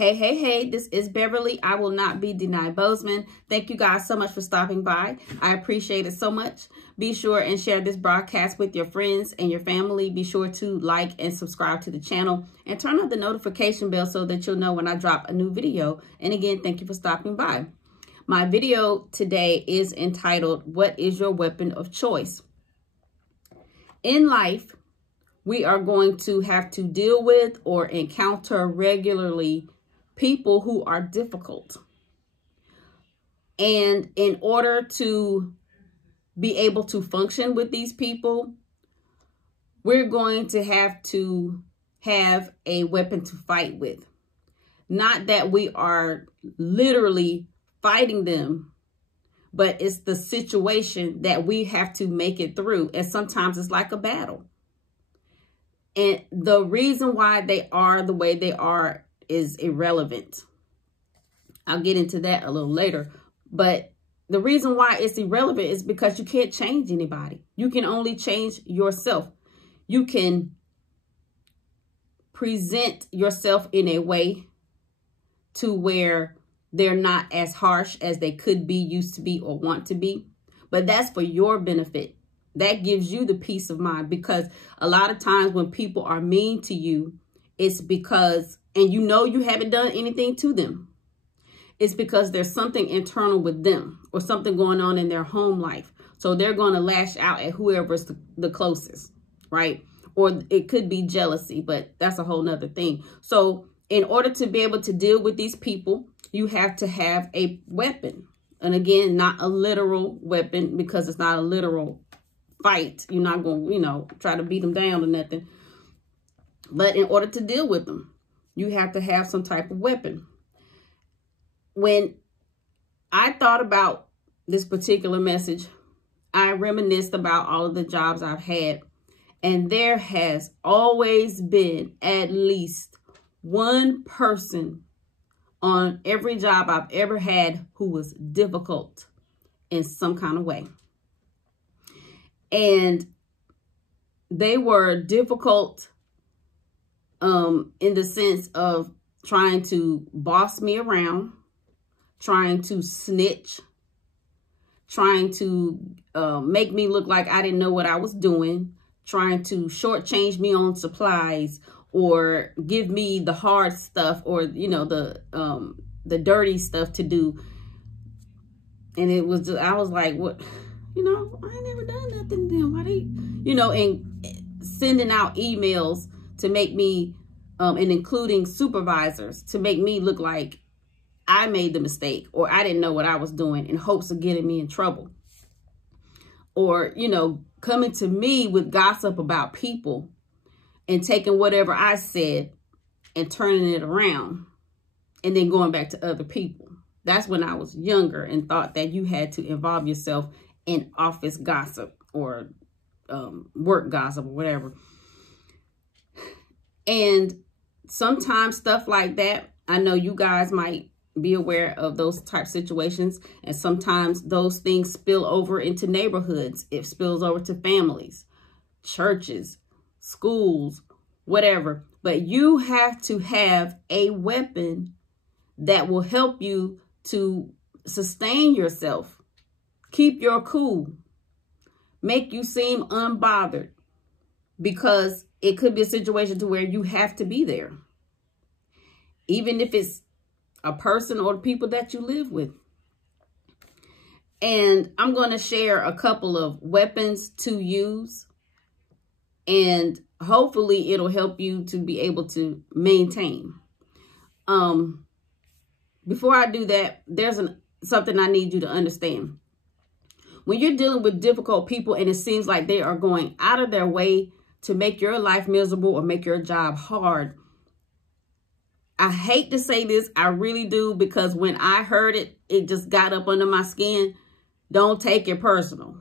Hey, this is Beverly. I will not be denied Bozeman. Thank you guys so much for stopping by. I appreciate it so much. Be sure and share this broadcast with your friends and your family. Be sure to like and subscribe to the channel and turn on the notification bell so that you'll know when I drop a new video. And again, thank you for stopping by. My video today is entitled, What is Your Weapon of Choice? In life, we are going to have to deal with or encounter regularly people who are difficult. And in order to be able to function with these people, we're going to have a weapon to fight with. Not that we are literally fighting them, but it's the situation that we have to make it through. And sometimes it's like a battle. And the reason why they are the way they are is irrelevant. I'll get into that a little later. But the reason why it's irrelevant is because you can't change anybody. You can only change yourself. You can present yourself in a way to where they're not as harsh as they could be, used to be, or want to be. But that's for your benefit. That gives you the peace of mind, because a lot of times when people are mean to you, it's because, and you know you haven't done anything to them, it's because there's something internal with them or something going on in their home life. So they're going to lash out at whoever's the closest, right? Or it could be jealousy, but that's a whole nother thing. So in order to be able to deal with these people, you have to have a weapon. And again, not a literal weapon, because it's not a literal fight. You're not going to, try to beat them down or nothing. But in order to deal with them, you have to have some type of weapon. When I thought about this particular message, I reminisced about all of the jobs I've had. And there has always been at least one person on every job I've ever had who was difficult in some kind of way. And they were difficult in the sense of trying to boss me around, trying to snitch, trying to make me look like I didn't know what I was doing, trying to shortchange me on supplies, or give me the hard stuff, or, the dirty stuff to do. And it was just, I was like, what, I ain't never done nothing to them. Why they, and sending out emails to make me, and including supervisors, to make me look like I made the mistake, or I didn't know what I was doing, in hopes of getting me in trouble. Or, coming to me with gossip about people and taking whatever I said and turning it around and then going back to other people. That's when I was younger and thought that you had to involve yourself in office gossip or work gossip or whatever. And sometimes stuff like that, I know you guys might be aware of those type situations. And sometimes those things spill over into neighborhoods. It spills over to families, churches, schools, whatever. But you have to have a weapon that will help you to sustain yourself, keep your cool, make you seem unbothered, because it could be a situation to where you have to be there, even if it's a person or people that you live with. And I'm going to share a couple of weapons to use, and hopefully it'll help you to be able to maintain. Before I do that, there's something I need you to understand. When you're dealing with difficult people and it seems like they are going out of their way to make your life miserable or make your job hard, I hate to say this, I really do, because when I heard it, it just got up under my skin. Don't take it personal.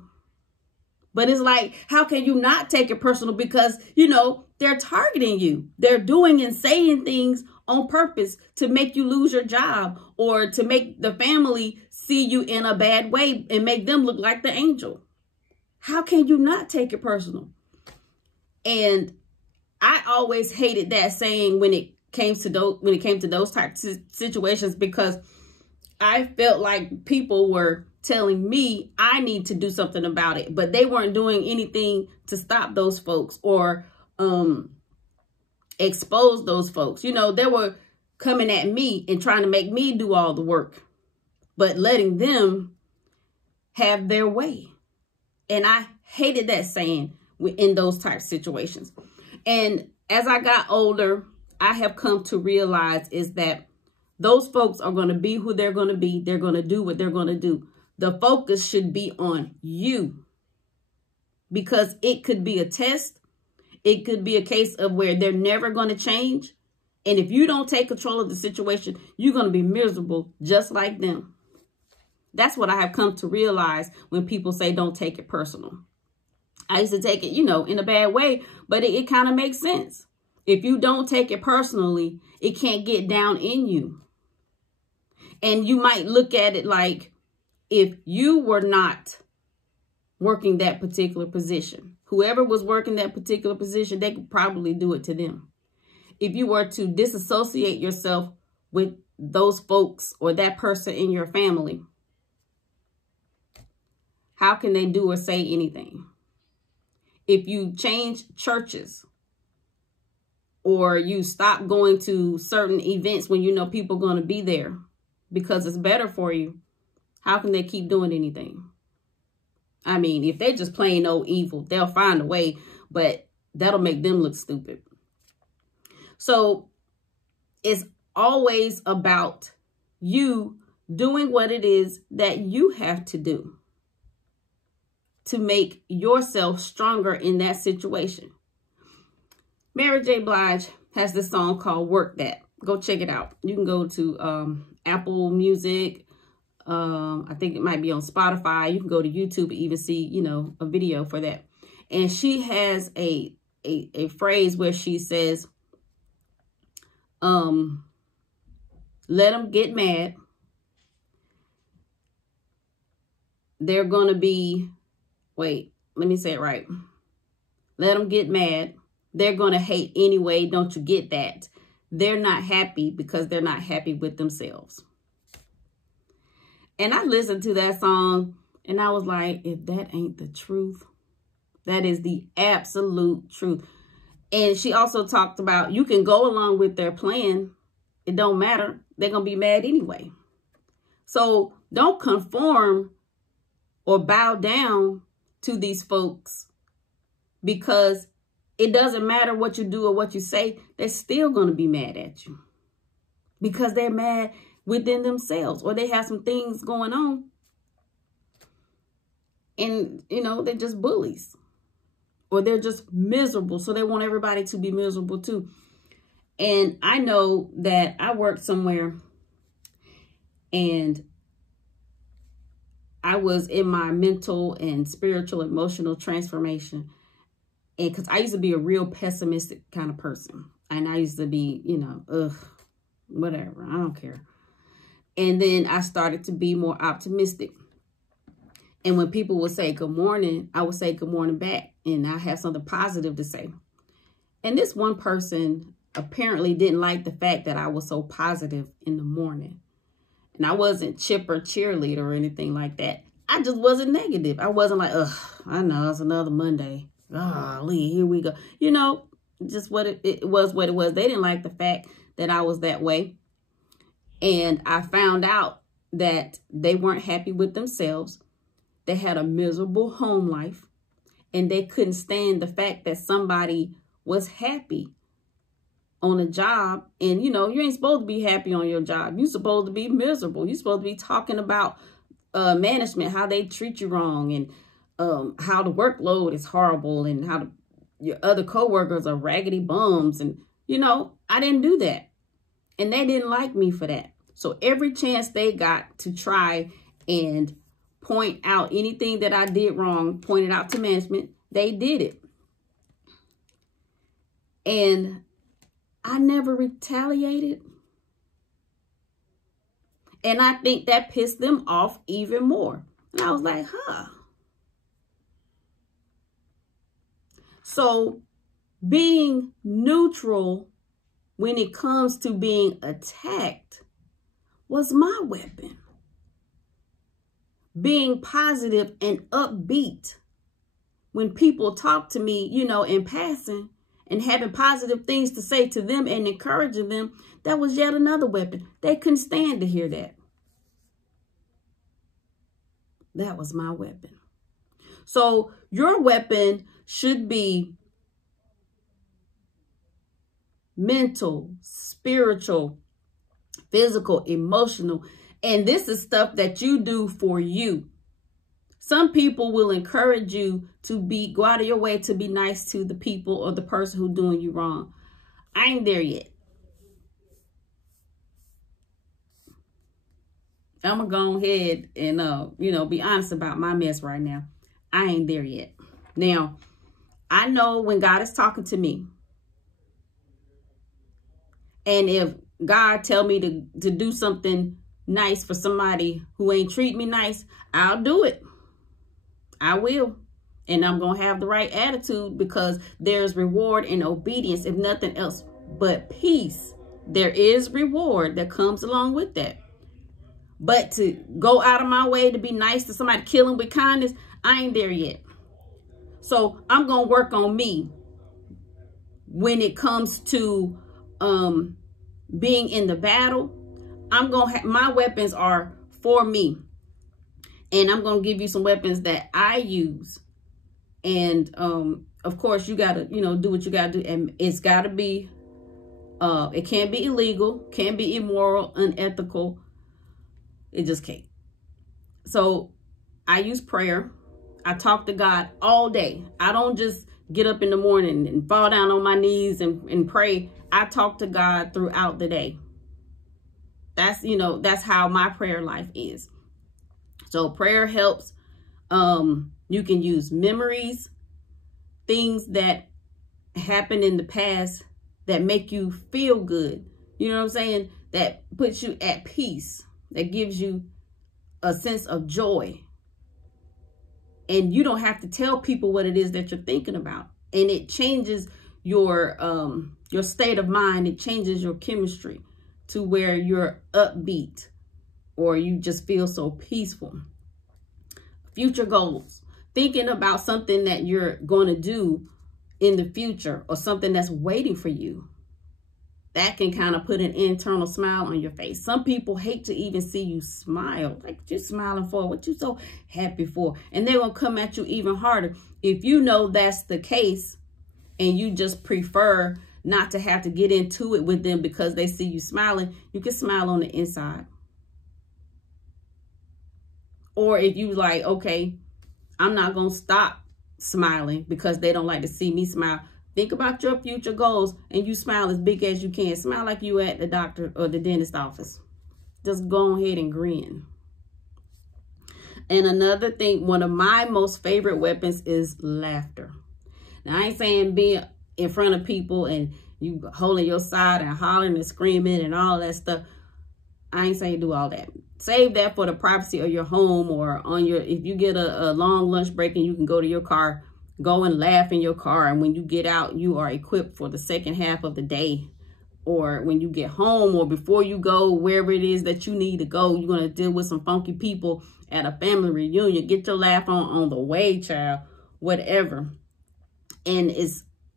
But it's like, how can you not take it personal? Because, they're targeting you. They're doing and saying things on purpose to make you lose your job, or to make the family see you in a bad way and make them look like the angel. How can you not take it personal? And I always hated that saying when it came to those types of situations, because I felt like people were telling me I need to do something about it, but they weren't doing anything to stop those folks or expose those folks. You know, they were coming at me and trying to make me do all the work, but letting them have their way. And I hated that saying in those type of situations. And as I got older, I have come to realize is that those folks are going to be who they're going to be. They're going to do what they're going to do. The focus should be on you, because it could be a test. It could be a case of where they're never going to change. And if you don't take control of the situation, you're going to be miserable just like them. That's what I have come to realize when people say don't take it personal. I used to take it, you know, in a bad way, but it kind of makes sense. If you don't take it personally, it can't get down in you. And you might look at it like, if you were not working that particular position, whoever was working that particular position, they could probably do it to them. If you were to disassociate yourself with those folks or that person in your family, how can they do or say anything? If you change churches or you stop going to certain events when you know people are going to be there because it's better for you, how can they keep doing anything? I mean, if they're just plain old evil, they'll find a way, but that'll make them look stupid. So it's always about you doing what it is that you have to do to make yourself stronger in that situation. Mary J. Blige has this song called Work That. Go check it out. You can go to Apple Music. I think it might be on Spotify. You can go to YouTube and even see, you know, a video for that. And she has a phrase where she says, let them get mad. They're going to be, wait, let me say it right. Let them get mad. They're going to hate anyway. Don't you get that? They're not happy because they're not happy with themselves. And I listened to that song and I was like, if that ain't the truth, that is the absolute truth. And she also talked about you can go along with their plan. It don't matter. They're going to be mad anyway. So don't conform or bow down to these folks, because it doesn't matter what you do or what you say. They're still going to be mad at you because they're mad within themselves, or they have some things going on. And, you know, they're just bullies, or they're just miserable. So they want everybody to be miserable too. And I know that I worked somewhere and I was in my mental and spiritual, emotional transformation. And because I used to be a real pessimistic kind of person. And I used to be, you know, whatever, I don't care. And then I started to be more optimistic. And when people would say good morning, I would say good morning back. And I have something positive to say. And this one person apparently didn't like the fact that I was so positive in the morning. And I wasn't chipper cheerleader or anything like that. I just wasn't negative. I wasn't like, ugh, I know it's another Monday. Golly, here we go. You know, just what it was what it was. They didn't like the fact that I was that way. And I found out that they weren't happy with themselves. They had a miserable home life. And they couldn't stand the fact that somebody was happy on a job. And, you know, you ain't supposed to be happy on your job. You're supposed to be miserable. You're supposed to be talking about management, how they treat you wrong, and how the workload is horrible, and how your other coworkers are raggedy bums. And, you know, I didn't do that. And they didn't like me for that. So every chance they got to try and point out anything that I did wrong, point it out to management, they did it. And I never retaliated. And I think that pissed them off even more. And I was like, huh. So being neutral when it comes to being attacked was my weapon. Being positive and upbeat when people talk to me, you know, in passing and having positive things to say to them and encouraging them, that was yet another weapon. They couldn't stand to hear that. That was my weapon. So your weapon should be mental, spiritual, physical, emotional. And this is stuff that you do for you. Some people will encourage you to go out of your way to be nice to the people or the person who's doing you wrong. I ain't there yet. I'm going to go ahead and, you know, be honest about my mess right now. I ain't there yet. Now, I know when God is talking to me, and if God tell me to do something nice for somebody who ain't treat me nice, I'll do it. I will. And I'm going to have the right attitude, because there's reward in obedience, if nothing else but peace. There is reward that comes along with that. But to go out of my way to be nice to somebody, kill them with kindness, I ain't there yet. So I'm going to work on me when it comes to being in the battle. I'm going to my weapons are for me. And I'm going to give you some weapons that I use. And of course, you got to, you know, do what you got to do. And it's got to be, it can't be illegal, can't be immoral, unethical. It just can't. So I use prayer. I talk to God all day. I don't just get up in the morning and fall down on my knees and pray. I talk to God throughout the day. That's, you know, that's how my prayer life is. So prayer helps. You can use memories, things that happened in the past that make you feel good. You know what I'm saying? That puts you at peace. That gives you a sense of joy. And you don't have to tell people what it is that you're thinking about. And it changes your state of mind. It changes your chemistry to where you're upbeat or you just feel so peaceful. Future goals. Thinking about something that you're going to do in the future or something that's waiting for you. That can kind of put an internal smile on your face. Some people hate to even see you smile. Like, what you smiling for? What you so happy for? And they're going to come at you even harder. If you know that's the case and you just prefer not to have to get into it with them because they see you smiling, you can smile on the inside. Or if you like, okay, I'm not going to stop smiling because they don't like to see me smile. Think about your future goals and you smile as big as you can. Smile like you at the doctor or the dentist office. Just go ahead and grin. And another thing, one of my most favorite weapons is laughter. Now, I ain't saying being in front of people and you holding your side and hollering and screaming and all that stuff. I ain't saying do all that. Save that for the privacy of your home or on your, if you get a long lunch break and you can go to your car, go and laugh in your car. And when you get out, you are equipped for the second half of the day. Or when you get home or before you go, wherever it is that you need to go, you're going to deal with some funky people at a family reunion. Get your laugh on the way, child, whatever. And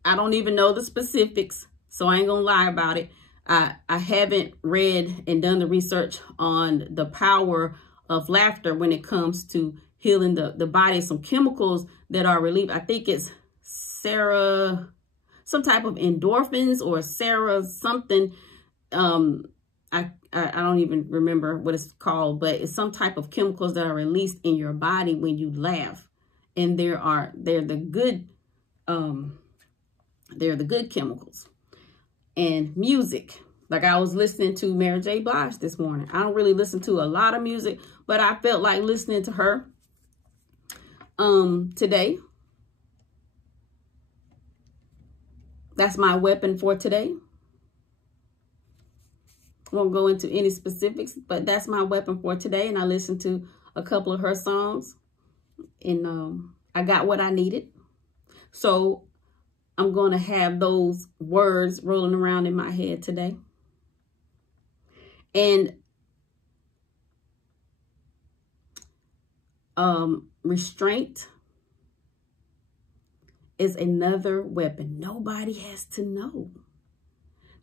I don't even know the specifics, so I ain't going to lie about it. I haven't read and done the research on the power of laughter when it comes to healing the body. Some chemicals that are released. I think it's some type of endorphins or something. I don't even remember what it's called, but it's some type of chemicals that are released in your body when you laugh. And they're the good chemicals. And music. Like I was listening to Mary J. Blige this morning. I don't really listen to a lot of music, but I felt like listening to her today. That's my weapon for today. Won't go into any specifics, but that's my weapon for today. And I listened to a couple of her songs and I got what I needed. So I'm going to have those words rolling around in my head today. And restraint is another weapon. Nobody has to know.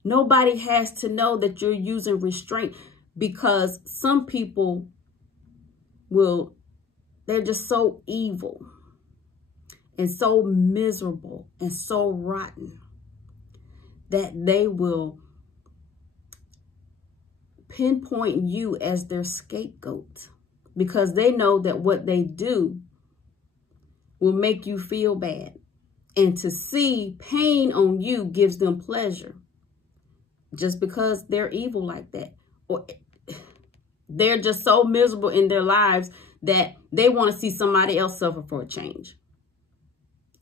Nobody has to know that you're using restraint, because some people they're just so evil and so miserable and so rotten that they will pinpoint you as their scapegoat, because they know that what they do will make you feel bad. And to see pain on you gives them pleasure, just because they're evil like that. Or they're just so miserable in their lives that they want to see somebody else suffer for a change.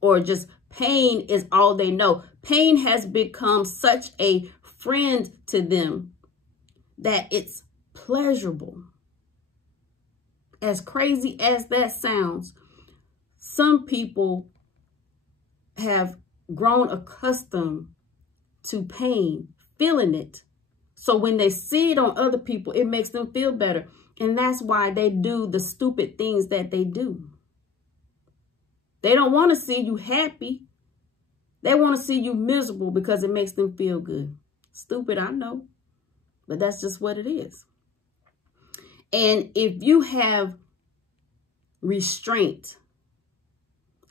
Or just pain is all they know. Pain has become such a friend to them that it's pleasurable. As crazy as that sounds, some people have grown accustomed to pain, feeling it. So when they see it on other people, it makes them feel better. And that's why they do the stupid things that they do. They don't want to see you happy. They want to see you miserable because it makes them feel good. Stupid, I know. But that's just what it is. And if you have restraint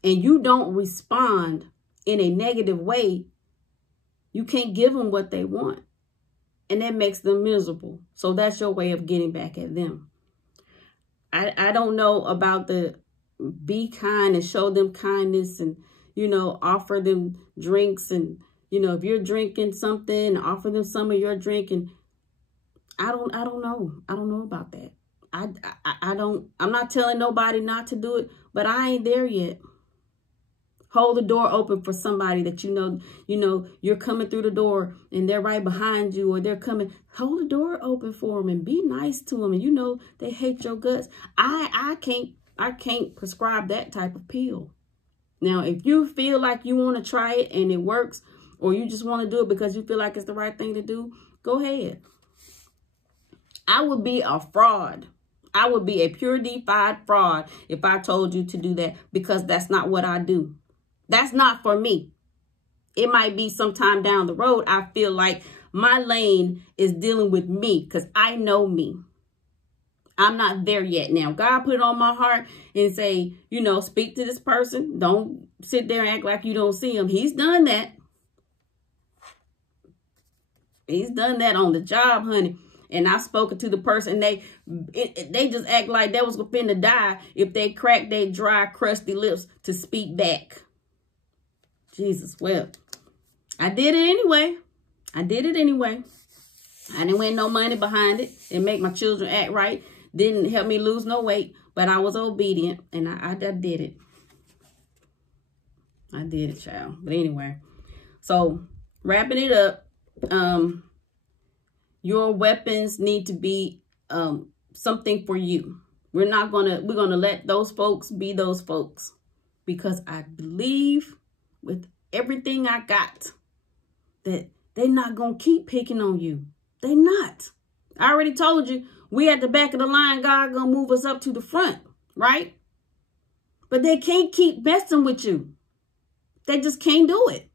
and you don't respond in a negative way, you can't give them what they want. And that makes them miserable. So that's your way of getting back at them. I don't know about the be kind and show them kindness and, you know, offer them drinks. And, you know, if you're drinking something, offer them some of your drink. And I don't know. I don't know about that. I'm not telling nobody not to do it, but I ain't there yet. Hold the door open for somebody that you know, you're coming through the door and they're right behind you, or they're coming. Hold the door open for them and be nice to them. And you know, they hate your guts. I can't prescribe that type of pill. Now, if you feel like you want to try it and it works, or you just want to do it because you feel like it's the right thing to do, go ahead. I would be a fraud. I would be a pure defied fraud if I told you to do that, because that's not what I do. That's not for me. It might be sometime down the road. I feel like my lane is dealing with me because I know me. I'm not there yet. Now, God put it on my heart and say, you know, speak to this person. Don't sit there and act like you don't see him. He's done that. He's done that on the job, honey. And I've spoken to the person. They just act like they was finna die if they cracked their dry, crusty lips to speak back. Jesus, well, I did it anyway. I did it anyway. I didn't win no money behind it. It make my children act right. Didn't help me lose no weight, but I was obedient, and I did it. I did it, child. But anyway, so wrapping it up, your weapons need to be something for you. We're gonna let those folks be those folks, because I believe with everything I got that they're not gonna keep picking on you. They not. I already told you, we at the back of the line, God gonna move us up to the front, right? But they can't keep messing with you. They just can't do it.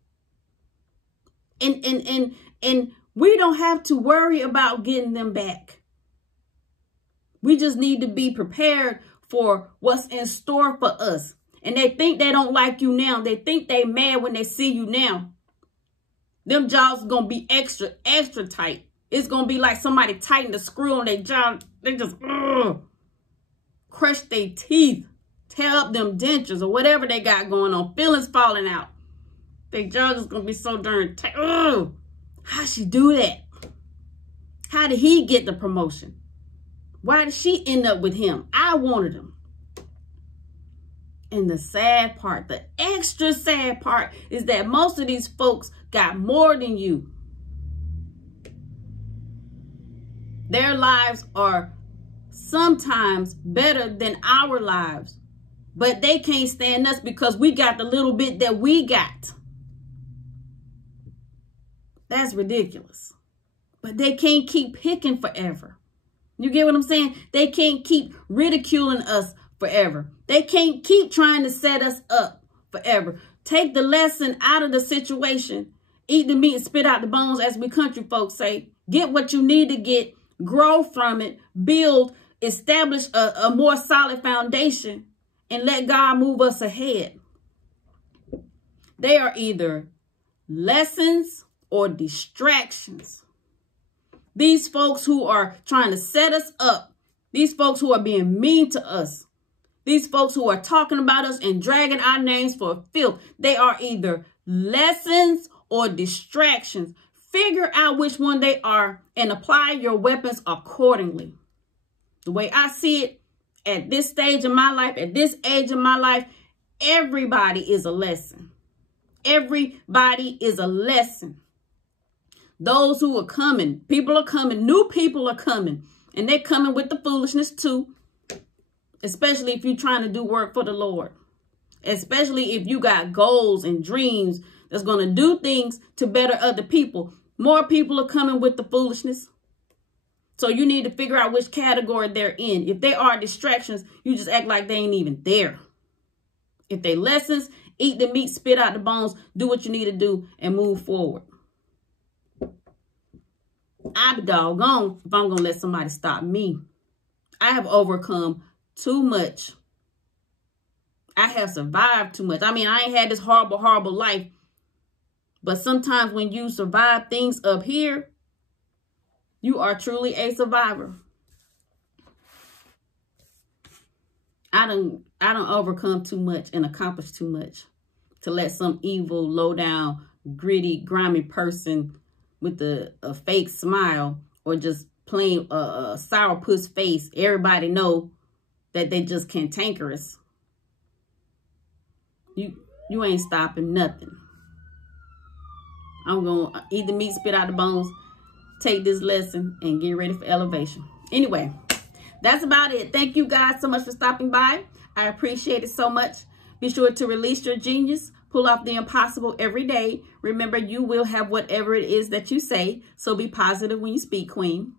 And we don't have to worry about getting them back. We just need to be prepared for what's in store for us. And they think they don't like you now. They think they mad when they see you now. Them jaws are going to be extra, extra tight. It's going to be like somebody tightened the screw on their jaw. They just crush their teeth, tear up them dentures or whatever they got going on. Feelings falling out. Their jaw is going to be so darn tight. How'd she do that? How did he get the promotion? Why did she end up with him? I wanted him. And the sad part, the extra sad part, is that most of these folks got more than you. Their lives are sometimes better than our lives. But they can't stand us because we got the little bit that we got. That's ridiculous. But they can't keep picking forever. You get what I'm saying? They can't keep ridiculing us forever. They can't keep trying to set us up forever. Take the lesson out of the situation. Eat the meat and spit out the bones, as we country folks say. Get what you need to get. Grow from it. Build. Establish a more solid foundation. And let God move us ahead. They are either lessons or distractions. These folks who are trying to set us up, these folks who are being mean to us, these folks who are talking about us and dragging our names for filth, they are either lessons or distractions. Figure out which one they are and apply your weapons accordingly. The way I see it, at this stage of my life, at this age of my life, everybody is a lesson. Everybody is a lesson. Those who are coming, people are coming, new people are coming, and they're coming with the foolishness too, especially if you're trying to do work for the Lord, especially if you got goals and dreams that's going to do things to better other people. More people are coming with the foolishness. So you need to figure out which category they're in. If they are distractions, you just act like they ain't even there. If they lessons, eat the meat, spit out the bones, do what you need to do, and move forward. I be doggone if I'm going to let somebody stop me. I have overcome too much. I have survived too much. I mean, I ain't had this horrible, horrible life. But sometimes when you survive things up here, you are truly a survivor. I don't overcome too much and accomplish too much to let some evil, low down, gritty, grimy person with a fake smile or just plain sourpuss face, everybody know that they just cantankerous. You ain't stopping nothing. I'm going to eat the meat, spit out the bones, take this lesson, and get ready for elevation. Anyway, that's about it. Thank you guys so much for stopping by. I appreciate it so much. Be sure to release your genius. Pull off the impossible every day. Remember, you will have whatever it is that you say. So be positive when you speak, Queen.